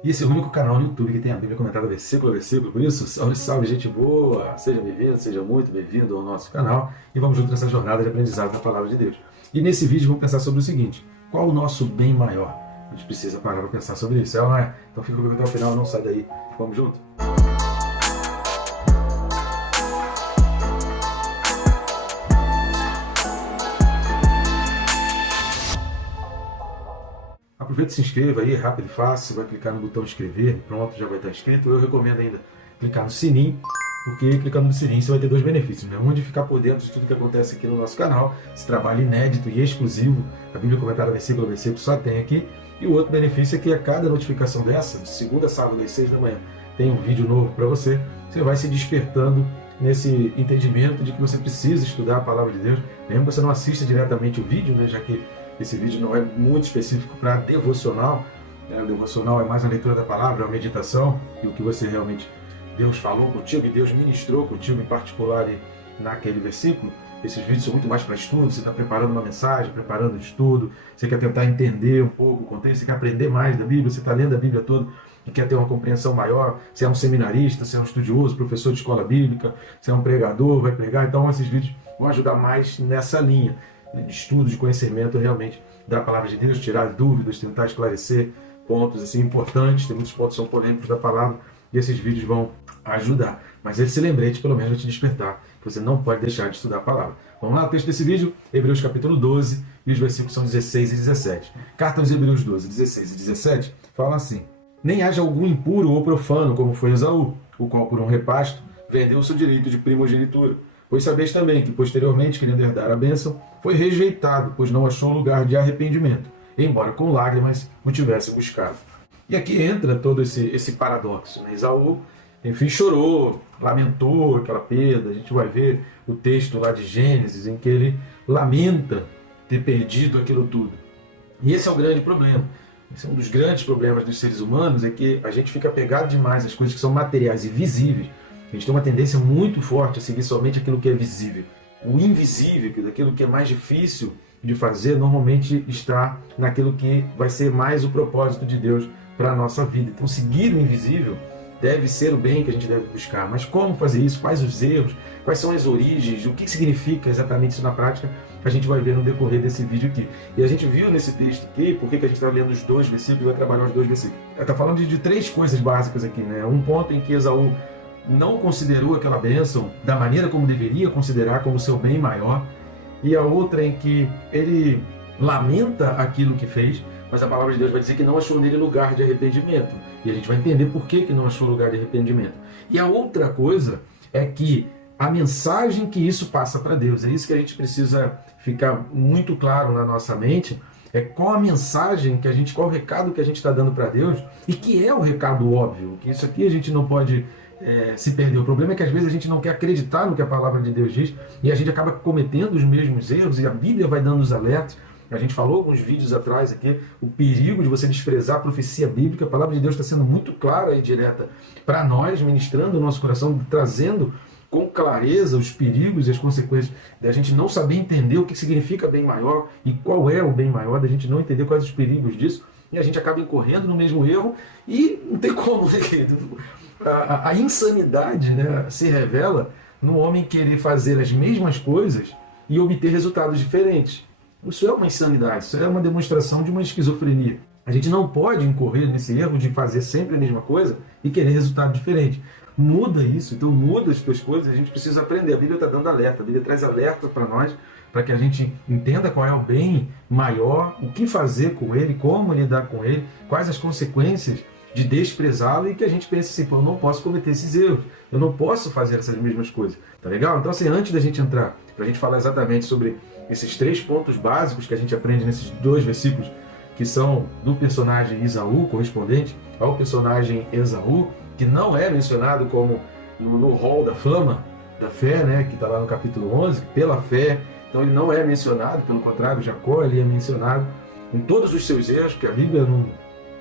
E esse é o único canal no YouTube que tem a Bíblia comentada versículo a versículo. Por isso, salve, salve, gente boa! Seja bem-vindo, seja muito bem-vindo ao nosso canal. E vamos juntos nessa jornada de aprendizado da Palavra de Deus. E nesse vídeo vamos pensar sobre o seguinte: qual o nosso bem maior? A gente precisa parar para pensar sobre isso, é ou não é? Então fica comigo até o final, não sai daí. Vamos junto? Aproveita e se inscreva aí, rápido e fácil, vai clicar no botão inscrever, pronto, já vai estar inscrito. Eu recomendo ainda clicar no sininho, porque clicando no sininho você vai ter dois benefícios, né? Um de ficar por dentro de tudo que acontece aqui no nosso canal, esse trabalho inédito e exclusivo, a Bíblia comentada versículo a versículo só tem aqui. E o outro benefício é que a cada notificação dessa, de segunda a sábado às 6 da manhã, tem um vídeo novo para você, você vai se despertando nesse entendimento de que você precisa estudar a Palavra de Deus, mesmo que você não assista diretamente o vídeo, né? Já que esse vídeo não é muito específico para devocional, né? O devocional é mais a leitura da palavra, a meditação e o que você realmente, Deus falou contigo e Deus ministrou contigo em particular ali naquele versículo. Esses vídeos são muito mais para estudo, você está preparando uma mensagem, preparando um estudo, você quer tentar entender um pouco o contexto, você quer aprender mais da Bíblia, você está lendo a Bíblia toda e quer ter uma compreensão maior, você é um seminarista, você é um estudioso, professor de escola bíblica, você é um pregador, vai pregar, então esses vídeos vão ajudar mais nessa linha de estudo, de conhecimento realmente da Palavra de Deus, tirar dúvidas, tentar esclarecer pontos assim importantes, tem muitos pontos que são polêmicos da palavra e esses vídeos vão ajudar. Mas esse lembrete pelo menos vai te despertar, que você não pode deixar de estudar a palavra. Vamos lá, o texto desse vídeo, Hebreus capítulo 12, e os versículos são 16 e 17. Carta aos Hebreus 12, 16 e 17, fala assim: nem haja algum impuro ou profano, como foi Esaú, o qual por um repasto vendeu o seu direito de primogenitura. Pois sabeis também que, posteriormente, querendo herdar a bênção, foi rejeitado, pois não achou lugar de arrependimento, embora com lágrimas o tivesse buscado. E aqui entra todo esse paradoxo, né? Esaú, enfim, chorou, lamentou aquela perda. A gente vai ver o texto lá de Gênesis, em que ele lamenta ter perdido aquilo tudo. E esse é o grande problema. Esse é um dos grandes problemas dos seres humanos, é que a gente fica apegado demais às coisas que são materiais e visíveis. A gente tem uma tendência muito forte a seguir somente aquilo que é visível. O invisível, daquilo que é mais difícil de fazer, normalmente está naquilo que vai ser mais o propósito de Deus para a nossa vida. Então, seguir o invisível deve ser o bem que a gente deve buscar. Mas como fazer isso? Quais os erros? Quais são as origens? O que significa exatamente isso na prática? A gente vai ver no decorrer desse vídeo aqui. E a gente viu nesse texto aqui, por que a gente está lendo os dois versículos, vai trabalhar os dois versículos. Está falando de três coisas básicas aqui, né? Um ponto em que Esaú não considerou aquela bênção da maneira como deveria considerar, como seu bem maior, e a outra em que ele lamenta aquilo que fez, mas a palavra de Deus vai dizer que não achou nele lugar de arrependimento, e a gente vai entender por que não achou lugar de arrependimento. E a outra coisa é que a mensagem que isso passa para Deus, é isso que a gente precisa ficar muito claro na nossa mente, é qual a mensagem qual o recado que a gente está dando para Deus, e que é o recado óbvio, que isso aqui a gente não pode se perder. O problema é que às vezes a gente não quer acreditar no que a palavra de Deus diz e a gente acaba cometendo os mesmos erros, e a Bíblia vai dando os alertas. A gente falou alguns vídeos atrás aqui o perigo de você desprezar a profecia bíblica. A palavra de Deus está sendo muito clara e direta para nós, ministrando o nosso coração, trazendo com clareza os perigos e as consequências da gente não saber entender o que significa bem maior e qual é o bem maior, da gente não entender quais os perigos disso, e a gente acaba incorrendo no mesmo erro e não tem como, né, querido? A insanidade, né, se revela no homem querer fazer as mesmas coisas e obter resultados diferentes. Isso é uma insanidade, isso é uma demonstração de uma esquizofrenia. A gente não pode incorrer nesse erro de fazer sempre a mesma coisa e querer resultado diferente. Muda isso, então muda as tuas coisas, a gente precisa aprender. A Bíblia está dando alerta, a Bíblia traz alerta para nós, para que a gente entenda qual é o bem maior, o que fazer com ele, como lidar com ele, quais as consequências de desprezá-lo, e que a gente pense assim: pô, eu não posso cometer esses erros, eu não posso fazer essas mesmas coisas, tá legal? Então assim, antes da gente entrar, para a gente falar exatamente sobre esses três pontos básicos que a gente aprende nesses dois versículos, que são do personagem Esaú, correspondente ao personagem Esaú, que não é mencionado como no rol da fama, da fé, né, que está lá no capítulo 11, pela fé. Então ele não é mencionado, pelo contrário, Jacó ele é mencionado em todos os seus erros, porque a Bíblia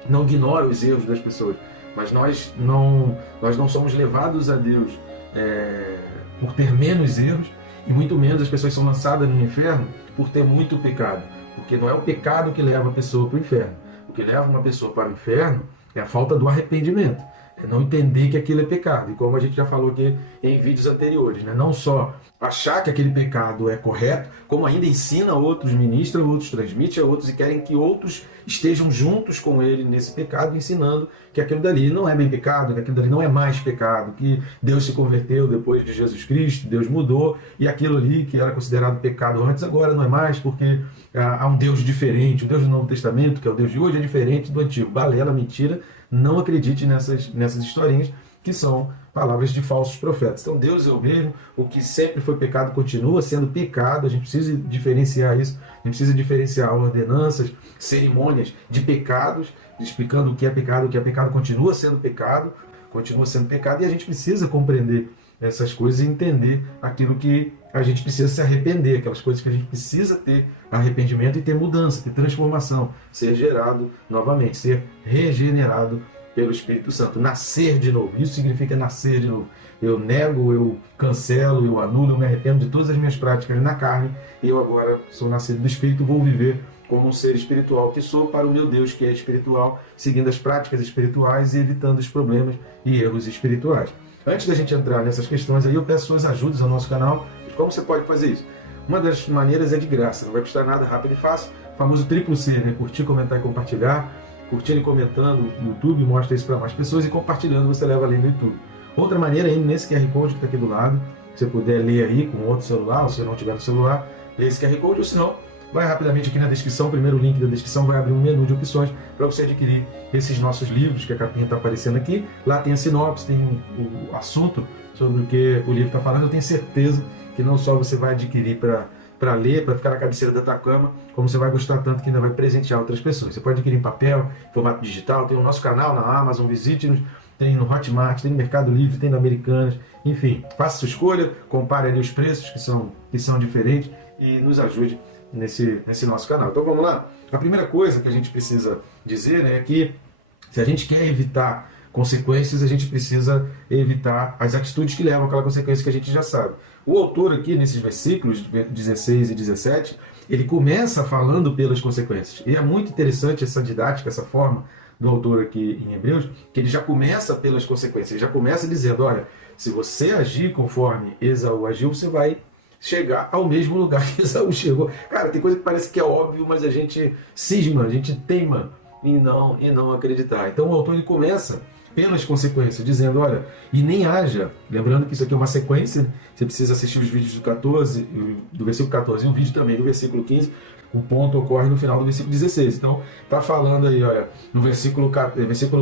não ignora os erros das pessoas, mas nós não somos levados a Deus por ter menos erros, e muito menos as pessoas são lançadas no inferno por ter muito pecado, porque não é o pecado que leva a pessoa para o inferno. O que leva uma pessoa para o inferno É a falta do arrependimento. É não entender que aquilo é pecado. E como a gente já falou aqui em vídeos anteriores, né? Não só achar que aquele pecado é correto, como ainda ensina a outros, ministra a outros, transmite a outros e querem que outros estejam juntos com ele nesse pecado, ensinando que aquilo dali não é bem pecado, que aquilo dali não é mais pecado, que Deus se converteu depois de Jesus Cristo, Deus mudou, e aquilo ali que era considerado pecado antes, agora não é mais, porque há um Deus diferente, o Deus do Novo Testamento, que é o Deus de hoje, é diferente do Antigo. Balela, mentira, não acredite nessas historinhas que são palavras de falsos profetas. Então Deus é o mesmo, o que sempre foi pecado continua sendo pecado, a gente precisa diferenciar isso, a gente precisa diferenciar ordenanças, cerimônias de pecados, explicando o que é pecado continua sendo pecado, e a gente precisa compreender essas coisas e entender aquilo que a gente precisa se arrepender, aquelas coisas que a gente precisa ter arrependimento e ter mudança, ter transformação, ser gerado novamente, ser regenerado pelo Espírito Santo, nascer de novo. Isso significa nascer de novo. Eu nego, eu cancelo, eu anulo, eu me arrependo de todas as minhas práticas na carne e eu agora sou nascido do Espírito, vou viver como um ser espiritual que sou para o meu Deus que é espiritual, seguindo as práticas espirituais e evitando os problemas e erros espirituais. Antes da gente entrar nessas questões aí, eu peço suas ajudas ao nosso canal. Como você pode fazer isso? Uma das maneiras é de graça, não vai custar nada, rápido e fácil. O famoso triplo C, né? Curtir, comentar e compartilhar. Curtindo e comentando no YouTube, mostra isso para mais pessoas, e compartilhando você leva além do YouTube. Outra maneira, indo nesse QR Code que está aqui do lado, se você puder ler aí com outro celular, ou se não tiver no celular, lê esse QR Code, ou se não, vai rapidamente aqui na descrição, o primeiro link da descrição vai abrir um menu de opções para você adquirir esses nossos livros, que a capinha está aparecendo aqui. Lá tem a sinopse, tem o assunto sobre o que o livro está falando. Eu tenho certeza que não só você vai adquirir para ler, para ficar na cabeceira da tua cama, como você vai gostar tanto que ainda vai presentear outras pessoas. Você pode adquirir em papel, em formato digital, tem o nosso canal na Amazon, visite-nos, tem no Hotmart, tem no Mercado Livre, tem na Americanas, enfim, faça sua escolha, compare ali os preços que são diferentes e nos ajude nesse nosso canal. Então vamos lá? A primeira coisa que a gente precisa dizer, né, é que se a gente quer evitar consequências, a gente precisa evitar as atitudes que levam àquela consequência que a gente já sabe. O autor aqui, nesses versículos 16 e 17, ele começa falando pelas consequências. E é muito interessante essa didática, essa forma do autor aqui em Hebreus, que ele já começa pelas consequências. Ele já começa dizendo, olha, se você agir conforme Esaú agiu, você vai chegar ao mesmo lugar que Esaú chegou. Cara, tem coisa que parece que é óbvio, mas a gente cisma, a gente teima em não acreditar. Então o autor ele começa pelas consequências, dizendo, olha, e nem haja, lembrando que isso aqui é uma sequência, você precisa assistir os vídeos do versículo 14 e um vídeo também do versículo 15, o ponto ocorre no final do versículo 16. Então, está falando aí, olha, no versículo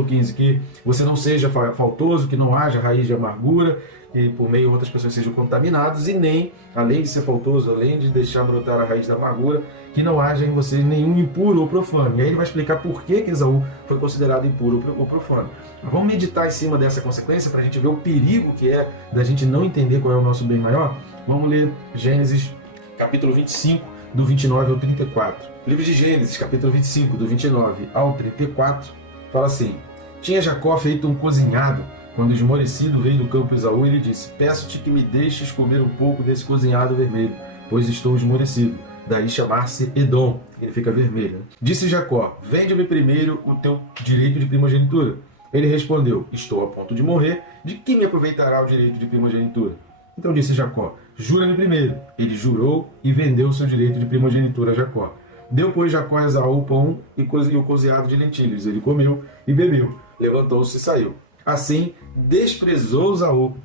15, que você não seja faltoso, que não haja raiz de amargura, que por meio outras pessoas sejam contaminadas, e nem, além de ser faltoso, além de deixar brotar a raiz da amargura, que não haja em vocês nenhum impuro ou profano. E aí ele vai explicar por que Esaú foi considerado impuro ou profano. Vamos meditar em cima dessa consequência para a gente ver o perigo que é da gente não entender qual é o nosso bem maior. Vamos ler Gênesis capítulo 25, do 29 ao 34. Livro de Gênesis, capítulo 25, do 29 ao 34, fala assim: Tinha Jacó feito um cozinhado, quando esmorecido veio do campo Esaú, ele disse: Peço-te que me deixes comer um pouco desse cozinhado vermelho, pois estou esmorecido. Daí chamar-se Edom, que significa vermelho. Disse Jacó: Vende-me primeiro o teu direito de primogenitura. Ele respondeu: Estou a ponto de morrer, de que me aproveitará o direito de primogenitura? Então disse Jacó: Jura-me primeiro. Ele jurou e vendeu o seu direito de primogenitura a Jacó. Deu, pois, Jacó a Esaú o pão e o cozinhado de lentilhas. Ele comeu e bebeu. Levantou-se e saiu. Assim, desprezou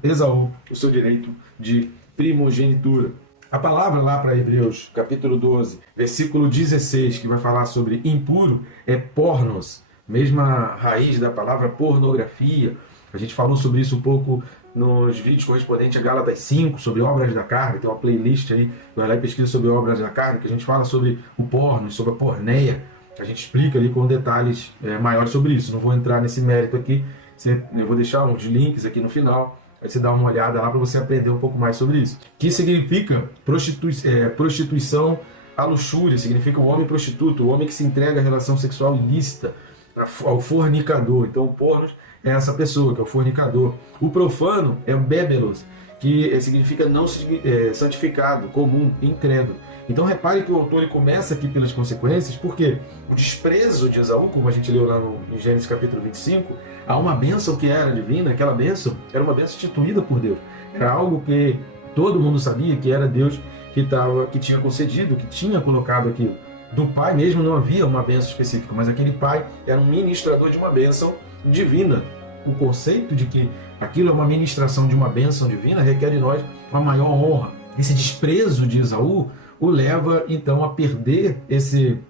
Esaú o seu direito de primogenitura. A palavra lá para Hebreus, capítulo 12, versículo 16, que vai falar sobre impuro, é pornos. Mesma raiz da palavra pornografia. A gente falou sobre isso um pouco nos vídeos correspondentes a Gálatas 5, sobre obras da carne. Tem uma playlist aí, vai lá e pesquisa sobre obras da carne, que a gente fala sobre o porno, sobre a porneia. A gente explica ali com detalhes maiores sobre isso. Não vou entrar nesse mérito aqui, eu vou deixar uns links aqui no final. Aí você dá uma olhada lá para você aprender um pouco mais sobre isso. Que significa prostituição à luxúria, significa o homem prostituto, o homem que se entrega à relação sexual ilícita, ao fornicador. Então o pornos é essa pessoa, que é o fornicador. O profano é o bébelos, que significa não santificado, comum, incrédulo. Então repare que o autor ele começa aqui pelas consequências, porque o desprezo de Esaú, como a gente leu lá em Gênesis capítulo 25, há uma bênção que era divina, aquela bênção era uma bênção instituída por Deus. Era algo que todo mundo sabia que era Deus que tinha concedido, que tinha colocado aquilo. Do pai mesmo não havia uma bênção específica, mas aquele pai era um ministrador de uma bênção divina. O conceito de que aquilo é uma ministração de uma bênção divina requer de nós uma maior honra. Esse desprezo de Esaú o leva então a perder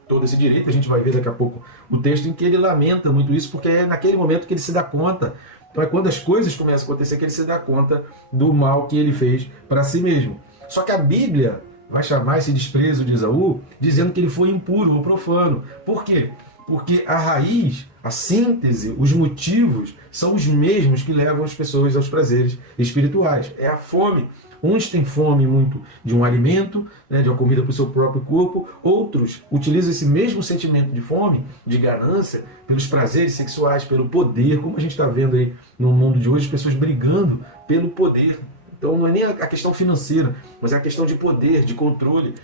todo esse direito. A gente vai ver daqui a pouco o texto em que ele lamenta muito isso, porque é naquele momento que ele se dá conta. Então é quando as coisas começam a acontecer que ele se dá conta do mal que ele fez para si mesmo. Só que a Bíblia vai chamar esse desprezo de Esaú dizendo que ele foi impuro ou profano. Por quê? Porque a raiz, a síntese, os motivos são os mesmos que levam as pessoas aos prazeres espirituais. É a fome. Uns têm fome muito de um alimento, de uma comida para o seu próprio corpo. Outros utilizam esse mesmo sentimento de fome, de ganância, pelos prazeres sexuais, pelo poder, como a gente está vendo aí no mundo de hoje, pessoas brigando pelo poder. Então não é nem a questão financeira, mas é a questão de poder, de controle,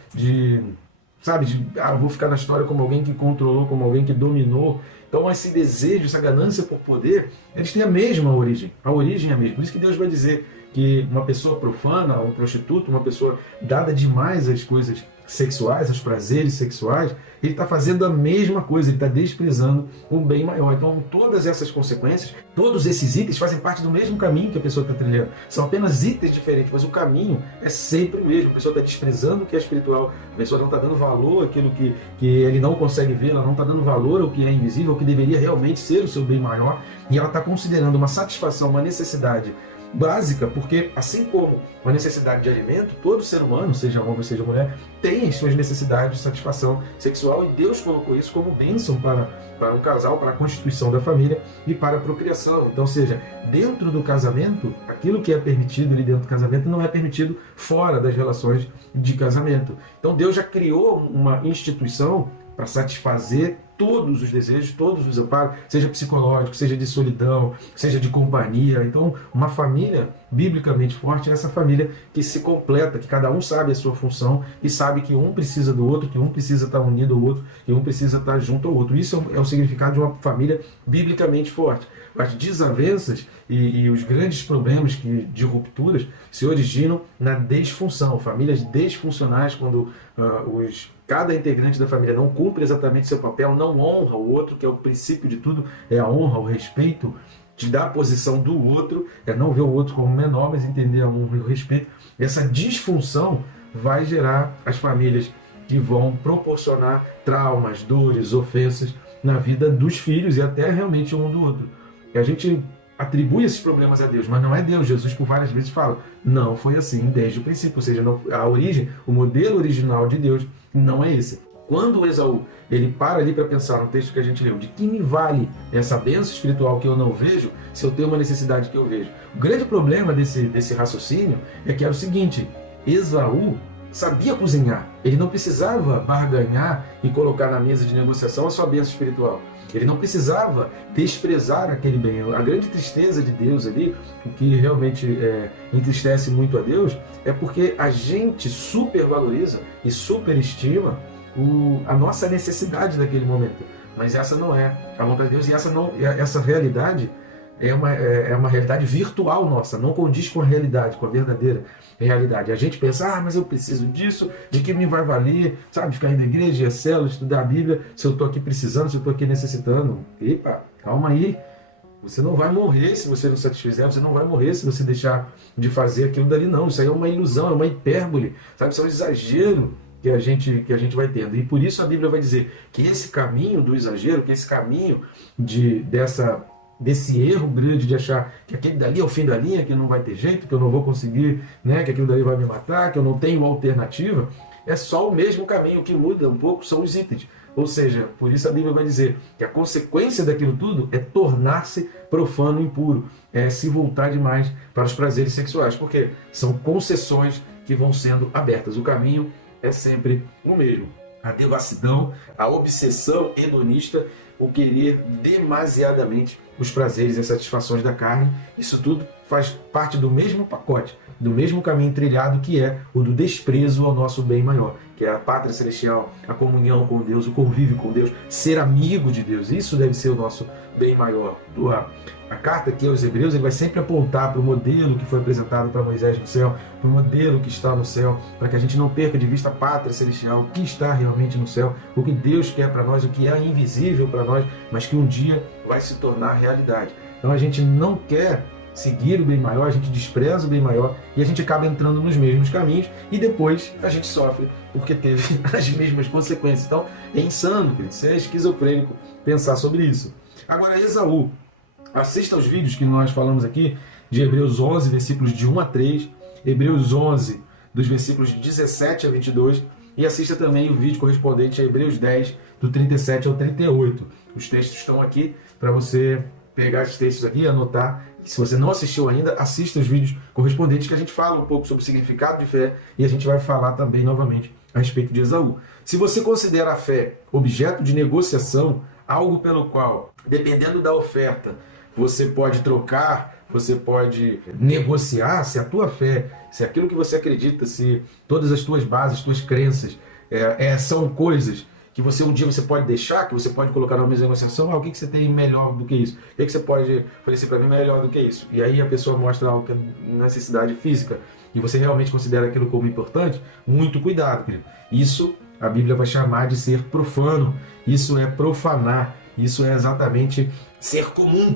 vou ficar na história como alguém que controlou, como alguém que dominou. Então esse desejo, essa ganância por poder, eles têm a mesma origem. A origem é a mesma. Por isso que Deus vai dizer que uma pessoa profana, um prostituto, uma pessoa dada demais às coisas sexuais, aos prazeres sexuais, ele está fazendo a mesma coisa, ele está desprezando um bem maior. Então todas essas consequências, todos esses itens fazem parte do mesmo caminho que a pessoa está trilhando. São apenas itens diferentes, mas o caminho é sempre o mesmo. A pessoa está desprezando o que é espiritual, a pessoa não está dando valor àquilo que ele não consegue ver, ela não está dando valor ao que é invisível, ao que deveria realmente ser o seu bem maior, e ela está considerando uma satisfação, uma necessidade básica, porque assim como a necessidade de alimento, todo ser humano, seja homem ou seja mulher, tem as suas necessidades de satisfação sexual, e Deus colocou isso como bênção para um casal, para a constituição da família e para a procriação. Então, seja, dentro do casamento, aquilo que é permitido ali dentro do casamento não é permitido fora das relações de casamento. Então Deus já criou uma instituição para satisfazer todos os desejos, todos os amparos, seja psicológico, seja de solidão, seja de companhia. Então, uma família biblicamente forte é essa família que se completa, que cada um sabe a sua função e sabe que um precisa do outro, que um precisa estar unido ao outro, que um precisa estar junto ao outro. Isso é o significado de uma família biblicamente forte. As desavenças e os grandes problemas de rupturas se originam na desfunção. Famílias desfuncionais, quando cada integrante da família não cumpre exatamente seu papel, não honra o outro, que é o princípio de tudo, é a honra, o respeito, de dar a posição do outro, é não ver o outro como menor, mas entender a honra e o respeito. Essa disfunção vai gerar as famílias que vão proporcionar traumas, dores, ofensas na vida dos filhos e até realmente um do outro. E a gente atribui esses problemas a Deus, mas não é Deus. Jesus por várias vezes fala, não foi assim desde o princípio, ou seja, a origem, o modelo original de Deus não é esse. Quando o Esaú ele para ali para pensar no texto que a gente leu, de que me vale essa bênção espiritual que eu não vejo, se eu tenho uma necessidade que eu vejo? O grande problema desse raciocínio é que era o seguinte: Esaú sabia cozinhar, ele não precisava barganhar e colocar na mesa de negociação a sua bênção espiritual. Ele não precisava desprezar aquele bem. A grande tristeza de Deus ali, o que realmente entristece muito a Deus, é porque a gente supervaloriza e superestima a nossa necessidade naquele momento. Mas essa não é a vontade de Deus, e essa realidade é uma realidade virtual nossa, não condiz com a realidade, com a verdadeira realidade. A gente pensa, mas eu preciso disso, de que me vai valer, sabe, ficar indo na igreja, ir à célula, estudar a Bíblia, se eu estou aqui precisando, se eu estou aqui necessitando. Epa, calma aí, você não vai morrer se você não satisfizer, você não vai morrer se você deixar de fazer aquilo dali, não. Isso aí é uma ilusão, é uma hipérbole, sabe, isso é um exagero que a gente vai tendo. E por isso a Bíblia vai dizer que esse caminho do exagero, que esse caminho desse erro grande de achar que aquele dali é o fim da linha, que não vai ter jeito, que eu não vou conseguir, que aquilo dali vai me matar, que eu não tenho alternativa, é só o mesmo caminho. Que muda um pouco são os itens. Ou seja, por isso a Bíblia vai dizer que a consequência daquilo tudo é tornar-se profano, impuro, é se voltar demais para os prazeres sexuais, porque são concessões que vão sendo abertas. O caminho é sempre o mesmo. a devassidão, a obsessão hedonista, o querer demasiadamente os prazeres e as satisfações da carne. Isso tudo faz parte do mesmo pacote, do mesmo caminho trilhado, que é o do desprezo ao nosso bem maior, que é a pátria celestial, a comunhão com Deus, o convívio com Deus, ser amigo de Deus. Isso deve ser o nosso bem maior. A carta aqui aos Hebreus, ele vai sempre apontar para o modelo que foi apresentado para Moisés no céu, para o modelo que está no céu, para que a gente não perca de vista a pátria celestial, o que está realmente no céu, o que Deus quer para nós, o que é invisível para nós, mas que um dia vai se tornar realidade. Então a gente não quer seguir o bem maior, a gente despreza o bem maior e a gente acaba entrando nos mesmos caminhos e depois a gente sofre porque teve as mesmas consequências. Então é insano, querido, isso é esquizofrênico pensar sobre isso. Agora, Esaú, assista aos vídeos que nós falamos aqui de Hebreus 11, versículos de 1 a 3, Hebreus 11, dos versículos de 17 a 22, e assista também o vídeo correspondente a Hebreus 10, do 37 ao 38. Os textos estão aqui para você pegar esses textos aqui e anotar. Se você não assistiu ainda, assista os vídeos correspondentes que a gente fala um pouco sobre o significado de fé e a gente vai falar também novamente a respeito de Esaú. Se você considera a fé objeto de negociação, algo pelo qual, dependendo da oferta, você pode trocar, você pode negociar, se a tua fé, se aquilo que você acredita, se todas as tuas bases, tuas crenças são coisas que você um dia você pode deixar, que você pode colocar na mesa de negociação, o que você tem melhor do que isso? O que você pode oferecer para mim melhor do que isso? E aí a pessoa mostra algo que é necessidade física e você realmente considera aquilo como importante, muito cuidado, querido. Isso a Bíblia vai chamar de ser profano, isso é profanar, isso é exatamente ser comum.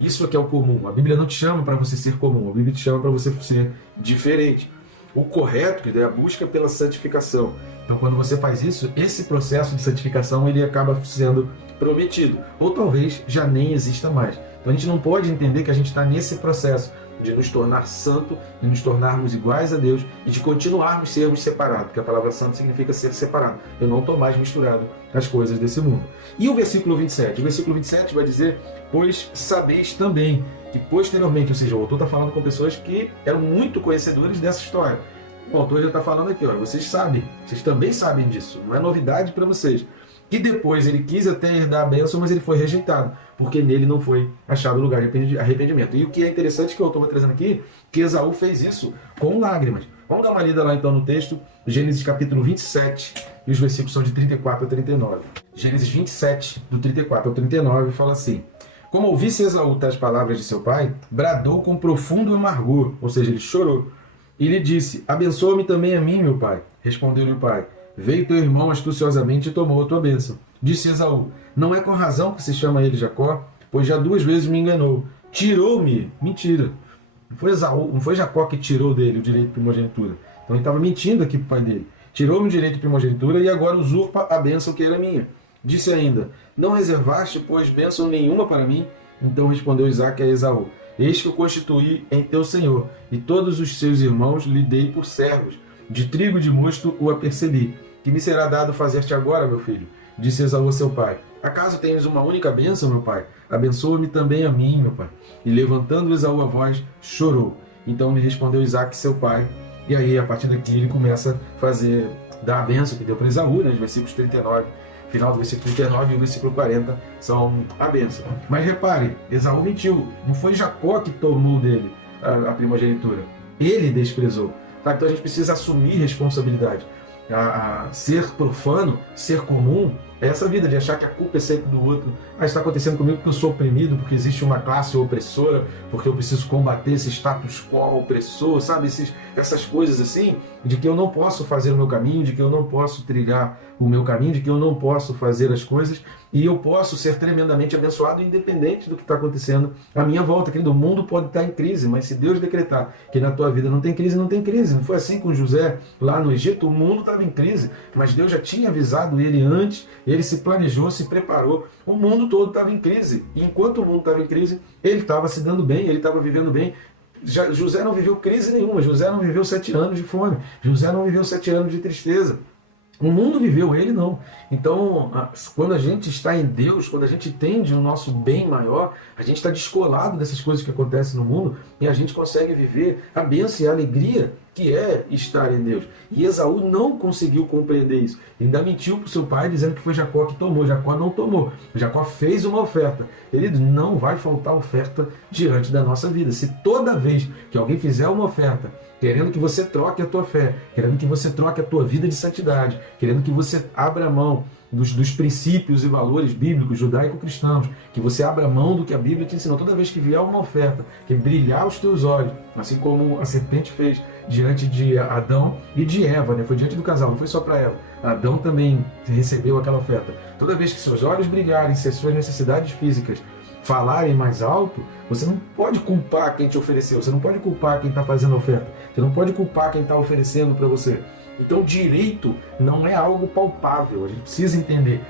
Isso é que é o comum. A Bíblia não te chama para você ser comum, a Bíblia te chama para você ser diferente. O correto, querido, é a busca pela santificação. Então, quando você faz isso, esse processo de santificação ele acaba sendo prometido. Ou talvez já nem exista mais. Então, a gente não pode entender que a gente está nesse processo de nos tornar santo, de nos tornarmos iguais a Deus e de continuarmos sermos separados, porque a palavra santo significa ser separado. Eu não estou mais misturado às coisas desse mundo. E o versículo 27? O versículo 27 vai dizer: pois sabeis também que posteriormente, ou seja, o autor está falando com pessoas que eram muito conhecedores dessa história. O autor já está falando aqui, ó, vocês sabem, vocês também sabem disso, não é novidade para vocês. Que depois ele quis até herdar a bênção, mas ele foi rejeitado, porque nele não foi achado lugar de arrependimento. E o que é interessante que o autor vai trazendo aqui, que Esaú fez isso com lágrimas. Vamos dar uma lida lá então no texto, Gênesis capítulo 27, e os versículos são de 34 a 39. Gênesis 27, do 34 ao 39, fala assim: como ouvisse Esaú tais palavras de seu pai, bradou com profundo amargor, ou seja, ele chorou, e lhe disse: abençoa-me também a mim, meu pai. Respondeu-lhe o pai: veio teu irmão astuciosamente e tomou a tua bênção. Disse Esaú: não é com razão que se chama ele Jacó, pois já 2 vezes me enganou. Tirou-me. Mentira. Não foi Esaú, não foi Jacó que tirou dele o direito de primogenitura. Então ele estava mentindo aqui para o pai dele. Tirou-me o direito de primogenitura e agora usurpa a bênção que era minha. Disse ainda: não reservaste, pois, bênção nenhuma para mim? Então respondeu Isaque a Esaú: eis que eu constituí em teu senhor, e todos os seus irmãos lhe dei por servos. De trigo e de mosto o apercebi. Que me será dado fazer-te agora, meu filho? Disse Esaú a seu pai: acaso tens uma única bênção, meu pai? Abençoa-me também a mim, meu pai. E levantando Esaú a voz, chorou. Então lhe respondeu Isaque, seu pai. E aí, a partir daqui, ele começa a dar a bênção que deu para Esaú, né? Os versículos 39, final do versículo 39 e o versículo 40 são a bênção. Mas repare, Esaú mentiu. Não foi Jacó que tomou dele a primogenitura. Ele desprezou. Tá? Então a gente precisa assumir responsabilidade. Ser profano, ser comum, é essa vida de achar que a culpa é sempre do outro. Está acontecendo comigo porque eu sou oprimido, porque existe uma classe opressora, porque eu preciso combater esse status quo opressor, sabe? Essas coisas assim, de que eu não posso fazer o meu caminho, de que eu não posso trilhar o meu caminho, de que eu não posso fazer as coisas, e eu posso ser tremendamente abençoado independente do que está acontecendo à minha volta. Querido, o mundo pode estar em crise, mas se Deus decretar que na tua vida não tem crise, não tem crise. Não foi assim com José lá no Egito? O mundo estava em crise, mas Deus já tinha avisado ele antes, ele se planejou, se preparou. O mundo todo estava em crise, e enquanto o mundo estava em crise, ele estava se dando bem, ele estava vivendo bem. José não viveu crise nenhuma, José não viveu 7 anos de fome, José não viveu 7 anos de tristeza. O mundo viveu, ele não. Então, quando a gente está em Deus, quando a gente entende o nosso bem maior, a gente está descolado dessas coisas que acontecem no mundo e a gente consegue viver a bênção e a alegria que é estar em Deus. E Esaú não conseguiu compreender isso. Ele ainda mentiu para o seu pai dizendo que foi Jacó que tomou. Jacó não tomou. Jacó fez uma oferta. Querido, não vai faltar oferta diante da nossa vida. Se toda vez que alguém fizer uma oferta, querendo que você troque a tua fé, querendo que você troque a tua vida de santidade, querendo que você abra mão dos princípios e valores bíblicos, judaico-cristãos, que você abra mão do que a Bíblia te ensinou. Toda vez que vier uma oferta, que brilhar os teus olhos, assim como a serpente fez diante de Adão e de Eva, né? Foi diante do casal, não foi só para Eva. Adão também recebeu aquela oferta. Toda vez que seus olhos brilharem, se as suas necessidades físicas falarem mais alto, você não pode culpar quem te ofereceu, você não pode culpar quem está fazendo a oferta, você não pode culpar quem está oferecendo para você. Então, direito não é algo palpável. A gente precisa entender.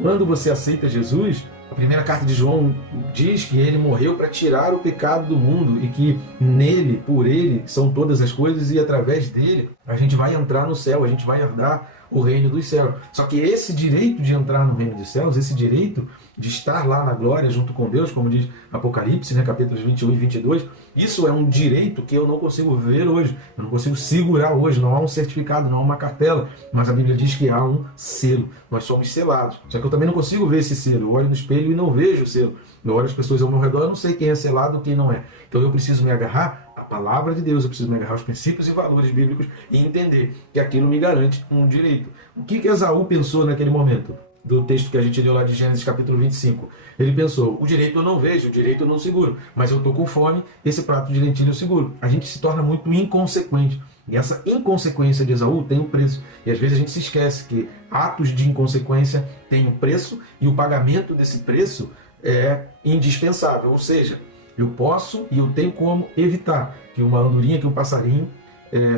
Quando você aceita Jesus, a primeira carta de João diz que ele morreu para tirar o pecado do mundo e que nele, por ele, são todas as coisas e através dele a gente vai entrar no céu, a gente vai herdar o reino dos céus. Só que esse direito de entrar no reino dos céus, esse direito de estar lá na glória junto com Deus, como diz Apocalipse, né, capítulos 21 e 22, isso é um direito que eu não consigo ver hoje, eu não consigo segurar hoje, não há um certificado, não há uma cartela, mas a Bíblia diz que há um selo, nós somos selados. Só que eu também não consigo ver esse selo, eu olho no espelho e não vejo o selo, eu olho as pessoas ao meu redor, eu não sei quem é selado e quem não é. Então eu preciso me agarrar à palavra de Deus, eu preciso me agarrar aos princípios e valores bíblicos e entender que aquilo me garante um direito. O que Esaú pensou naquele momento? Do texto que a gente leu lá de Gênesis capítulo 25. Ele pensou, o direito eu não vejo, o direito eu não seguro, mas eu estou com fome, esse prato de lentilha eu seguro. A gente se torna muito inconsequente. E essa inconsequência de Esaú tem um preço. E às vezes a gente se esquece que atos de inconsequência têm um preço e o pagamento desse preço é indispensável. Ou seja, eu posso e eu tenho como evitar que uma andorinha, que um passarinho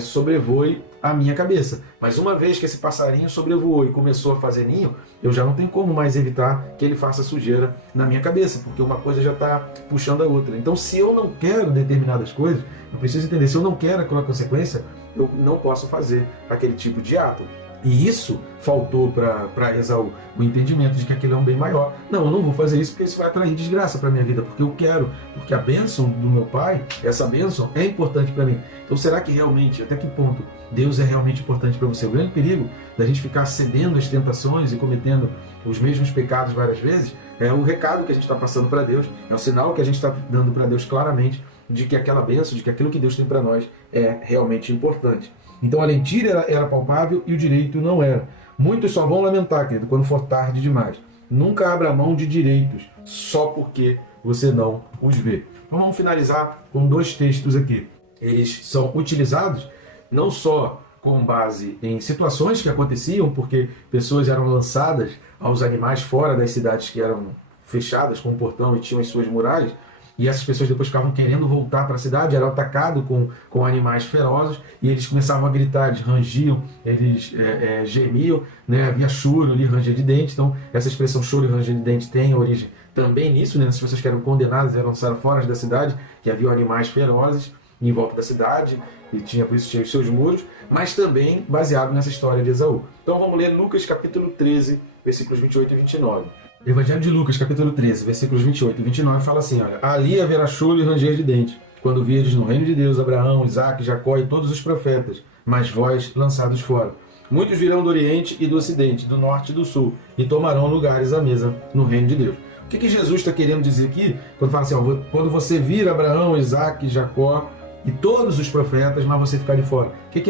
sobrevoe a minha cabeça. Mas uma vez que esse passarinho sobrevoou e começou a fazer ninho, eu já não tenho como mais evitar que ele faça sujeira na minha cabeça, porque uma coisa já está puxando a outra. Então, se eu não quero determinadas coisas, eu preciso entender, se eu não quero aquela consequência, eu não posso fazer aquele tipo de ato. E isso faltou para Esaú, o entendimento de que aquilo é um bem maior. Não, eu não vou fazer isso porque isso vai atrair desgraça para a minha vida, porque eu quero, porque a bênção do meu pai, essa bênção é importante para mim. Então será que realmente, até que ponto Deus é realmente importante para você? O grande perigo da gente ficar cedendo às tentações e cometendo os mesmos pecados várias vezes é o recado que a gente está passando para Deus, é o sinal que a gente está dando para Deus claramente de que aquela bênção, de que aquilo que Deus tem para nós é realmente importante. Então a lentilha era palpável e o direito não era. Muitos só vão lamentar, querido, quando for tarde demais. Nunca abra mão de direitos só porque você não os vê. Então vamos finalizar com dois textos aqui. Eles são utilizados não só com base em situações que aconteciam, porque pessoas eram lançadas aos animais fora das cidades que eram fechadas com um portão e tinham as suas muralhas, e essas pessoas depois ficavam querendo voltar para a cidade, eram atacados com animais ferozes, e eles começavam a gritar, eles rangiam, eles gemiam, né? Havia choro ali, ranger de dente. Então essa expressão choro e ranger de dente tem origem também nisso, né? Essas pessoas que eram condenadas eram lançadas fora da cidade, que haviam animais ferozes em volta da cidade, e por isso tinha os seus muros, mas também baseado nessa história de Esaú. Então vamos ler Lucas capítulo 13, versículos 28 e 29. Evangelho de Lucas, capítulo 13, versículos 28 e 29, fala assim, olha, ali haverá choro e ranger de dente, quando virdes no reino de Deus Abraão, Isaque, Jacó e todos os profetas, mas vós lançados fora. Muitos virão do Oriente e do Ocidente, do Norte e do Sul, e tomarão lugares à mesa no reino de Deus. O que Jesus está querendo dizer aqui, quando fala assim, ó, quando você vir Abraão, Isaque, Jacó e todos os profetas, mas você ficar de fora. O que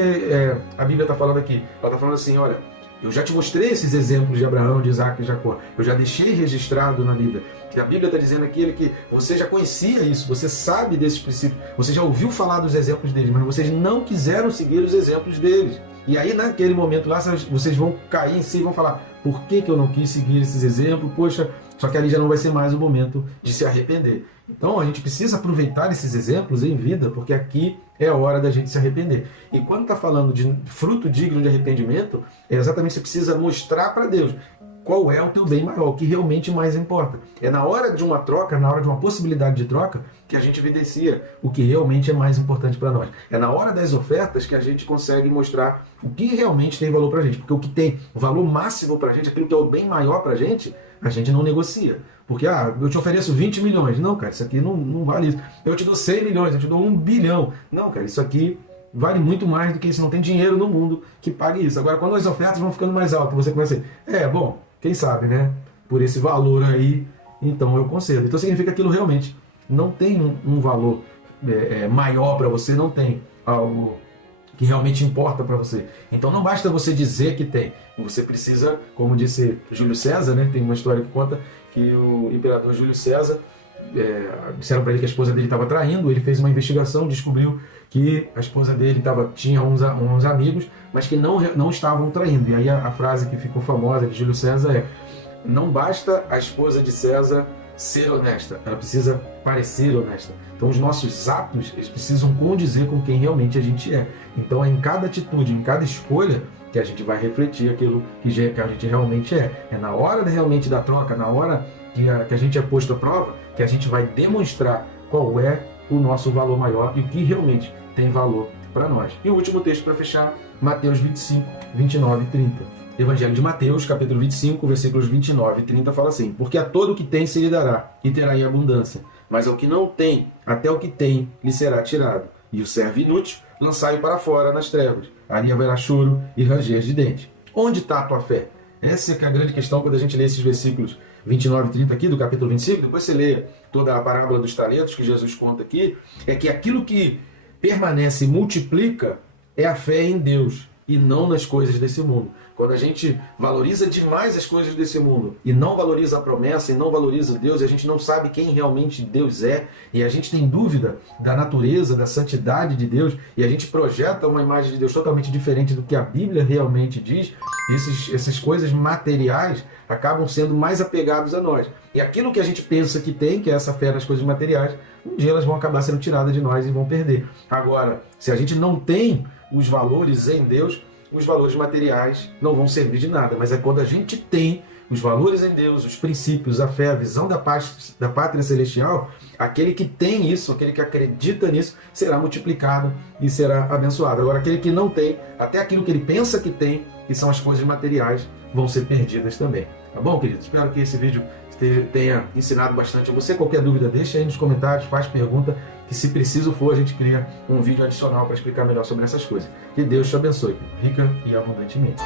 a Bíblia está falando aqui? Ela está falando assim, olha, eu já te mostrei esses exemplos de Abraão, de Isaque e Jacó. Eu já deixei registrado na Bíblia. Que a Bíblia está dizendo aqui que você já conhecia isso, você sabe desses princípios, você já ouviu falar dos exemplos deles, mas vocês não quiseram seguir os exemplos deles. E aí, naquele momento lá, vocês vão cair em si e vão falar, por que eu não quis seguir esses exemplos? Poxa, só que ali já não vai ser mais o momento de se arrepender. Então, a gente precisa aproveitar esses exemplos em vida, porque aqui é a hora da gente se arrepender. E quando está falando de fruto digno de arrependimento, é exatamente você precisa mostrar para Deus qual é o teu bem maior, o que realmente mais importa. É na hora de uma troca, na hora de uma possibilidade de troca, que a gente evidencia o que realmente é mais importante para nós. É na hora das ofertas que a gente consegue mostrar o que realmente tem valor para a gente. Porque o que tem valor máximo para a gente, aquilo que é o bem maior para a gente não negocia. Porque, eu te ofereço 20 milhões. Não, cara, isso aqui não vale isso. Eu te dou 100 milhões, eu te dou 1 bilhão. Não, cara, isso aqui vale muito mais do que isso. Não tem dinheiro no mundo que pague isso. Agora, quando as ofertas vão ficando mais altas, você começa a dizer, bom, quem sabe, né? Por esse valor aí, então eu concedo. Então significa que aquilo realmente não tem um valor maior para você, não tem algo que realmente importa para você. Então não basta você dizer que tem. Você precisa, como disse Júlio César, né? Tem uma história que conta que o imperador Júlio César, disseram para ele que a esposa dele estava traindo, ele fez uma investigação, descobriu que a esposa dele tinha uns amigos, mas que não estavam traindo. E aí a frase que ficou famosa de Júlio César é: não basta a esposa de César ser honesta, ela precisa parecer honesta. Então os nossos atos, eles precisam condizer com quem realmente a gente é. Então é em cada atitude, em cada escolha, que a gente vai refletir aquilo que a gente realmente é. É na hora realmente da troca, na hora que a gente é posto à prova, que a gente vai demonstrar qual é o nosso valor maior e o que realmente tem valor para nós. E o último texto para fechar, Mateus 25, 29 e 30. Evangelho de Mateus, capítulo 25, versículos 29 e 30, fala assim: porque a todo o que tem se lhe dará, e terá em abundância, mas ao que não tem, até o que tem lhe será tirado. E o servo inútil lançai-o para fora nas trevas, ali haverá choro e ranger de dente. Onde está a tua fé? Essa é a grande questão quando a gente lê esses versículos 29 e 30 aqui do capítulo 25, depois você lê toda a parábola dos talentos que Jesus conta aqui, é que aquilo que permanece e multiplica é a fé em Deus e não nas coisas desse mundo. Quando a gente valoriza demais as coisas desse mundo e não valoriza a promessa e não valoriza Deus, e a gente não sabe quem realmente Deus é, e a gente tem dúvida da natureza, da santidade de Deus, e a gente projeta uma imagem de Deus totalmente diferente do que a Bíblia realmente diz, essas coisas materiais acabam sendo mais apegados a nós. E aquilo que a gente pensa que tem, que é essa fé nas coisas materiais, um dia elas vão acabar sendo tiradas de nós e vão perder. Agora, se a gente não tem os valores em Deus, os valores materiais não vão servir de nada. Mas é quando a gente tem os valores em Deus, os princípios, a fé, a visão da pátria celestial, aquele que tem isso, aquele que acredita nisso, será multiplicado e será abençoado. Agora, aquele que não tem, até aquilo que ele pensa que tem, que são as coisas materiais, vão ser perdidas também. Tá bom, queridos? Espero que esse vídeo tenha ensinado bastante a você. Qualquer dúvida, deixa aí nos comentários, faz pergunta, que se preciso for, a gente cria um vídeo adicional para explicar melhor sobre essas coisas. Que Deus te abençoe, rica e abundantemente.